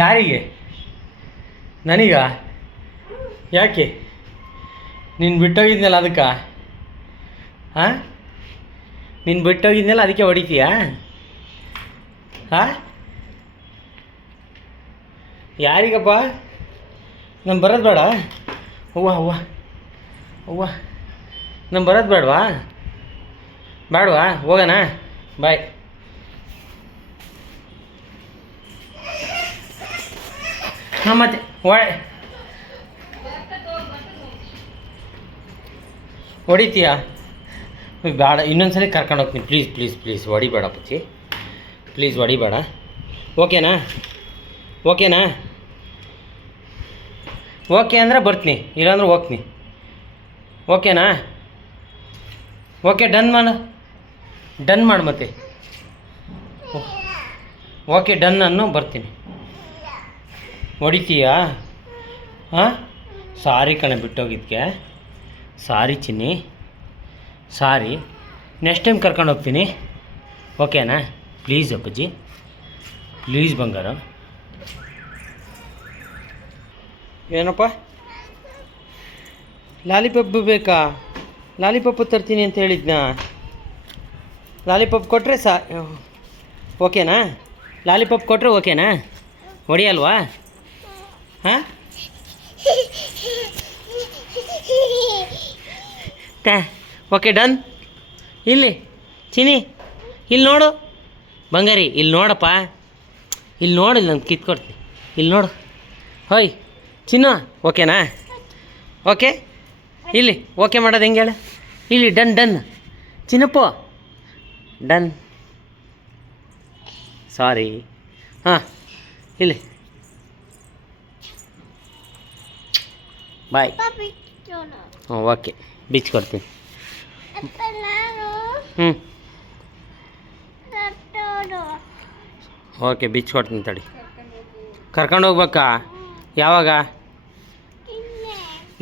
ಯಾರಿಗೆ? ನನಗ? ಯಾಕೆ? ನೀನು ಬಿಟ್ಟೋಗಿದ್ನಲ್ಲ ಅದಕ್ಕೆ? ಹಾಂ, ನೀನು ಬಿಟ್ಟೋಗಿದ್ನಲ್ಲ ಅದಕ್ಕೆ ಹೊಡಿತೀಯಾ? ಹಾಂ, ಯಾರಿಗಪ್ಪ? ನಾನು ಬರೋದು ಬೇಡ? ಅವ್ವ ಅವ್ವ ಅವ್ವ, ನಾನು ಬರೋದು ಬೇಡವಾ? ಬೇಡವಾ? ಹೋಗೋಣ, ಬಾಯ್. ಹಾಂ, ಮತ್ತೆ ಹೊಡಿತೀಯಾ? ಬೇಡ, ಇನ್ನೊಂದ್ಸರಿ ಕರ್ಕೊಂಡು ಹೋಗ್ತೀನಿ. ಪ್ಲೀಸ್ ಪ್ಲೀಸ್ ಪ್ಲೀಸ್ ಹೊಡಿಬೇಡ ಪಚ್ಚಿ, ಪ್ಲೀಸ್ ಹೊಡಿಬೇಡ. ಓಕೆನಾ? ಓಕೆನಾ? ಓಕೆ ಅಂದರೆ ಬರ್ತೀನಿ, ಇಲ್ಲಾಂದ್ರೆ ಹೋಗ್ತೀನಿ. ಓಕೆನಾ? ಓಕೆ, ಡನ್ ಮಾಡು ಮತ್ತೆ. ಓಕೆ, ಡನ್ ಅನ್ನು, ಬರ್ತೀನಿ. ಹೊಡಿತೀಯಾ? ಹಾಂ, ಸಾರಿ ಕಣೆ ಬಿಟ್ಟೋಗಿದ್ದಕ್ಕೆ. ಸಾರಿ ಚಿನ್ನಿ, ಸಾರಿ. ನೆಕ್ಸ್ಟ್ ಟೈಮ್ ಕರ್ಕೊಂಡು ಹೋಗ್ತೀನಿ. ಓಕೆನಾ? ಪ್ಲೀಸ್ ಅಪ್ಪಾಜಿ, ಪ್ಲೀಸ್ ಬಂಗಾರ. ಏನಪ್ಪ? ಲಾಲಿಪಾಪ್ ಬೇಕಾ? ಲಾಲಿಪಾಪ್ ತರ್ತೀನಿ ಅಂತ ಹೇಳಿದ್ನಾ? ಲಾಲಿಪಾಪ್ ಕೊಟ್ಟರೆ ಓಕೆನಾ? ಲಾಲಿಪಾಪ್ ಕೊಟ್ಟರೆ ಓಕೆನಾ? ಹೊಡಿಯಲ್ವಾ? ಹಾಂ, ಓಕೆ, ಡನ್. ಇಲ್ಲಿ ಚಿನಿ, ಇಲ್ಲಿ ನೋಡು ಬಂಗಾರಿ, ಇಲ್ಲಿ ನೋಡಪ್ಪ, ಇಲ್ಲಿ ನೋಡು, ಇಲ್ಲಿ ನಾನು ಕಿತ್ಕೊಡ್ತೀನಿ. ಇಲ್ಲಿ ನೋಡು. ಹೋಯ್ ಚಿನ್ನು, ಓಕೆನಾ? ಓಕೆ, ಇಲ್ಲಿ ಓಕೆ ಮಾಡೋದು ಹೆಂಗೆ ಹೇಳು? ಇಲ್ಲಿ ಡನ್ ಚಿನ್ನಪ್ಪು, ಡನ್. ಸಾರಿ. ಹಾಂ, ಇಲ್ಲಿ ಬಾಯ್. ಹ್ಞೂ, ಓಕೆ, ಬಿಚ್ಕೊಡ್ತೀನಿ. ಹ್ಞೂ, ಓಕೆ, ಬಿಚ್ಕೊಡ್ತೀನಿ ತಡಿ. ಕರ್ಕೊಂಡು ಹೋಗ್ಬೇಕಾ? ಯಾವಾಗ?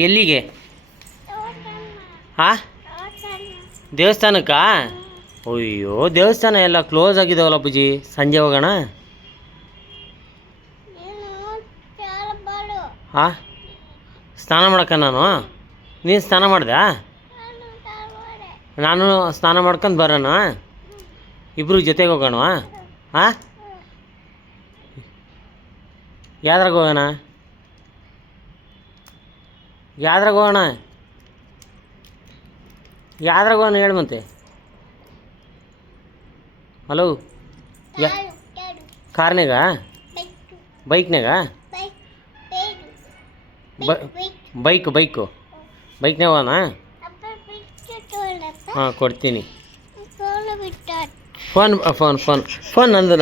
ಎಲ್ಲಿಗೆ? ಹಾಂ, ದೇವಸ್ಥಾನಕ್ಕಾ? ಅಯ್ಯೋ, ದೇವಸ್ಥಾನ ಎಲ್ಲ ಕ್ಲೋಸ್ ಆಗಿದ್ದಾವಲ್ಲ ಅಪ್ಪಾಜಿ, ಸಂಜೆ ಹೋಗೋಣ. ಹಾಂ, ಸ್ನಾನ ಮಾಡಕ್ಕ ನಾನು? ನೀನು ಸ್ನಾನ ಮಾಡ್ದೆ? ನಾನು ಸ್ನಾನ ಮಾಡ್ಕೊಂಡು ಬರೋಣ, ಇಬ್ಬರು ಜೊತೆಗೆ ಹೋಗೋಣ. ಹಾಂ, ಯಾವ್ದ್ರಾಗ ಹೋಗೋಣ? ಯಾವ್ದ್ರಾಗ ಹೋಗೋಣ ಹೇಳು ಮತ್ತೆ. ಹಲೋ, ಕಾರ್ನಾಗ? ಬೈಕ್ನಾಗ? ಬೈಕ್ನಾಗ ಹೋಗೋಣ? ಹಾಂ, ಕೊಡ್ತೀನಿ. ಫೋನ್ ನಂದು.